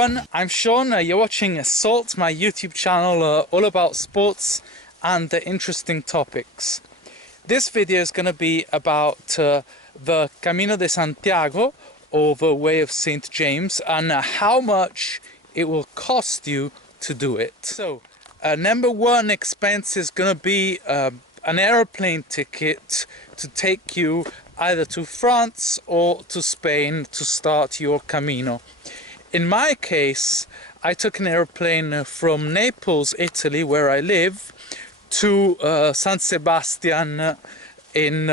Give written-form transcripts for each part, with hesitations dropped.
everyone, I'm Sean. You're watching Assault, my YouTube channel all about sports and interesting topics. This video is going to be about the Camino de Santiago, or the Way of St. James, and how much it will cost you to do it. So, number one expense is going to be an aeroplane ticket to take you either to France or to Spain to start your Camino. In my case, I took an airplane from Naples, Italy, where I live, to San Sebastian in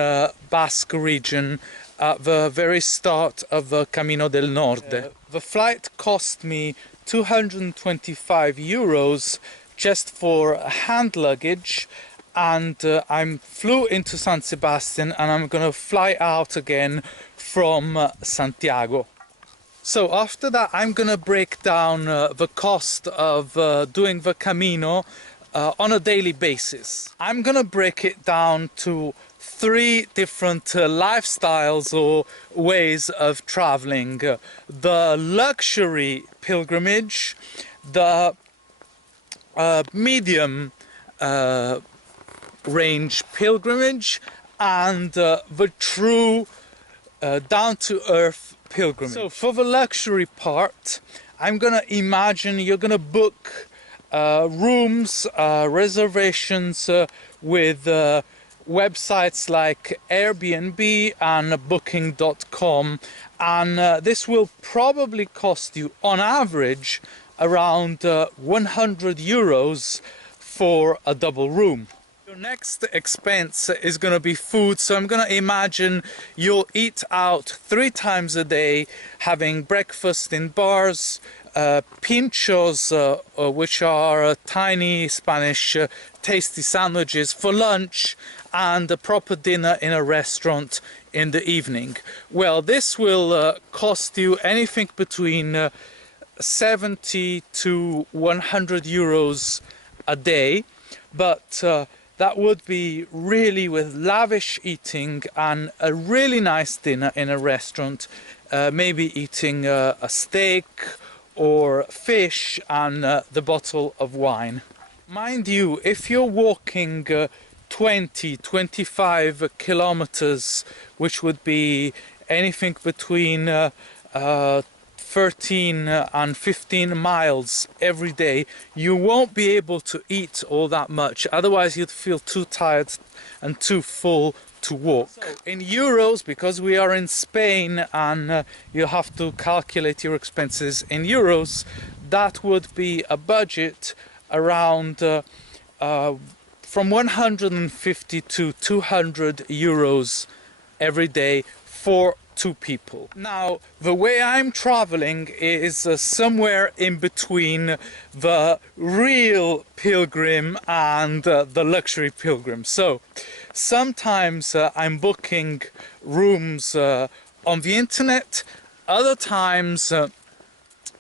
Basque region at the very start of the Camino del Norte. The flight cost me 225 euros just for hand luggage, and I flew into San Sebastian and I'm gonna fly out again from Santiago. So after that, I'm gonna break down the cost of doing the Camino on a daily basis. I'm gonna break it down to three different lifestyles or ways of traveling: the luxury pilgrimage, the medium range pilgrimage, and the true down-to-earth pilgrimage. So for the luxury part, I'm gonna imagine you're gonna book rooms, reservations with websites like Airbnb and booking.com, and this will probably cost you on average around 100 euros for a double room. Your next expense is going to be food, so I'm going to imagine you'll eat out 3 times a day, having breakfast in bars, pinchos, which are tiny Spanish tasty sandwiches for lunch, and a proper dinner in a restaurant in the evening. Well, this will cost you anything between 70 to 100 euros a day, but that would be really with lavish eating and a really nice dinner in a restaurant, maybe eating a steak or fish and the bottle of wine. Mind you, if you're walking 20-25 kilometers, which would be anything between 13 and 15 miles every day, you won't be able to eat all that much, otherwise you'd feel too tired and too full to walk. So in euros, because we are in Spain and you have to calculate your expenses in euros, that would be a budget around from 150 to 200 euros every day for 2 people. Now, the way I'm traveling is somewhere in between the real pilgrim and the luxury pilgrim. So sometimes I'm booking rooms on the internet, other times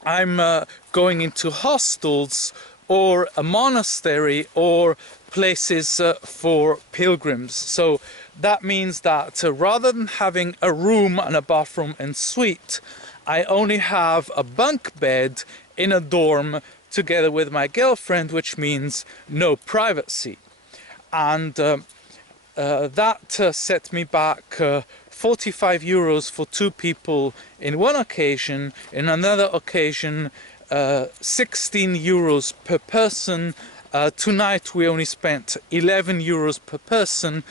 I'm going into hostels or a monastery or places for pilgrims. So that means that rather than having a room and a bathroom and suite, I only have a bunk bed in a dorm together with my girlfriend, which means no privacy. And that set me back 45 euros for 2 people in one occasion. In another occasion, 16 euros per person. Tonight we only spent 11 euros per person,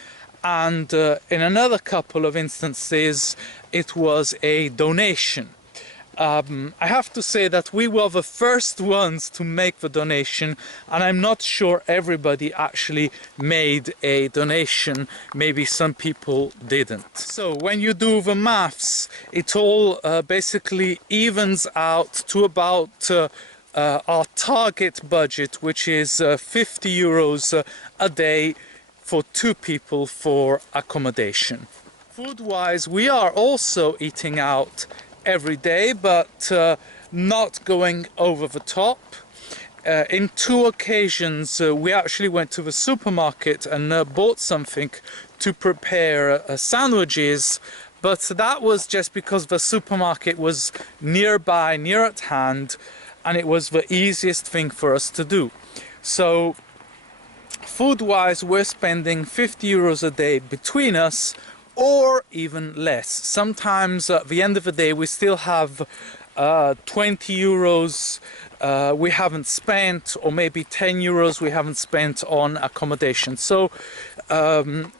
and in another couple of instances it was a donation. I have to say that we were the first ones to make the donation, and I'm not sure everybody actually made a donation. Maybe some people didn't. So when you do the maths, it all basically evens out to about our target budget, which is 50 euros a day for 2 people for accommodation. Food-wise, we are also eating out every day, but not going over the top. In 2 occasions we actually went to the supermarket and bought something to prepare sandwiches, but that was just because the supermarket was nearby, near at hand. and it was the easiest thing for us to do. So food-wise, we're spending 50 euros a day between us, or even less. Sometimes at the end of the day we still have 20 euros we haven't spent, or maybe 10 euros we haven't spent on accommodation. So 100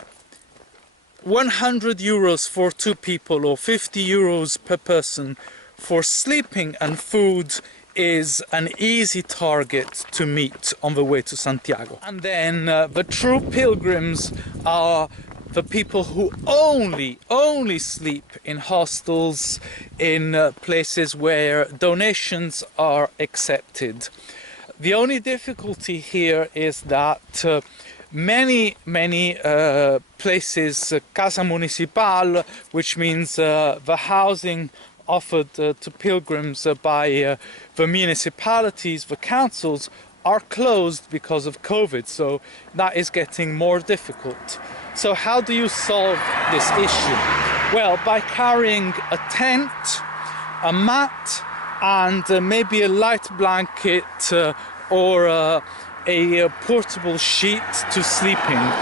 euros for 2 people, or 50 euros per person for sleeping and food is an easy target to meet on the way to Santiago. And then the true pilgrims are the people who only sleep in hostels, in places where donations are accepted. The only difficulty here is that many places, Casa Municipal, which means the housing offered to pilgrims by the municipalities, the councils, are closed because of COVID, so that is getting more difficult. So how do you solve this issue? Well, by carrying a tent, a mat, and maybe a light blanket or a portable sheet to sleep in.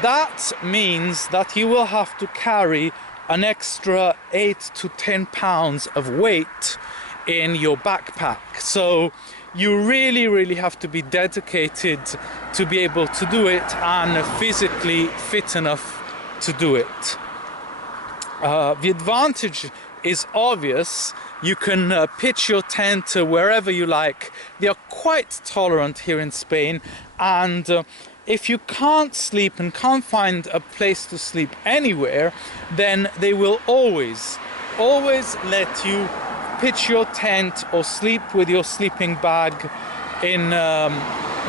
That means that you will have to carry an extra 8 to 10 pounds of weight in your backpack. So you really have to be dedicated to be able to do it, and physically fit enough to do it. The advantage is obvious. You can pitch your tent wherever you like. They are quite tolerant here in Spain, and if you can't sleep and can't find a place to sleep anywhere, then they will always let you pitch your tent or sleep with your sleeping bag in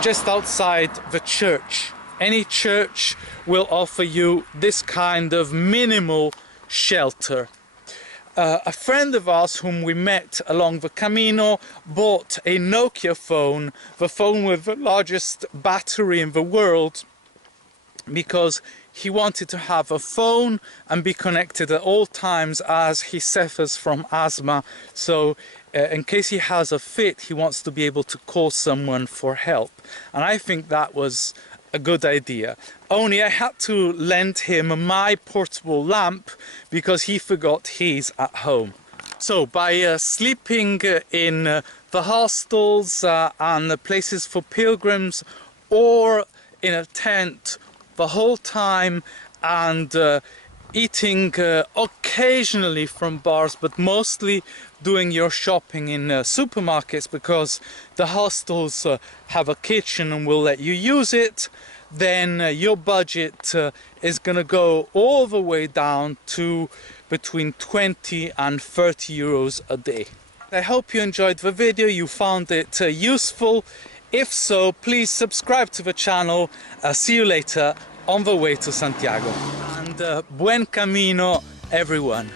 just outside the church. Any church will offer you this kind of minimal shelter. A friend of ours whom we met along the Camino bought a Nokia phone, the phone with the largest battery in the world, because he wanted to have a phone and be connected at all times, as he suffers from asthma. So in case he has a fit, he wants to be able to call someone for help. And I think that was a good idea. Only I had to lend him my portable lamp because he forgot his at home. So by sleeping in the hostels and the places for pilgrims, or in a tent the whole time, and eating occasionally from bars, but mostly doing your shopping in supermarkets, because the hostels have a kitchen and will let you use it, then your budget is gonna go all the way down to between 20 and 30 euros a day. I hope you enjoyed the video, you found it useful. If so, please subscribe to the channel. See you later on the way to Santiago. And buen camino, everyone.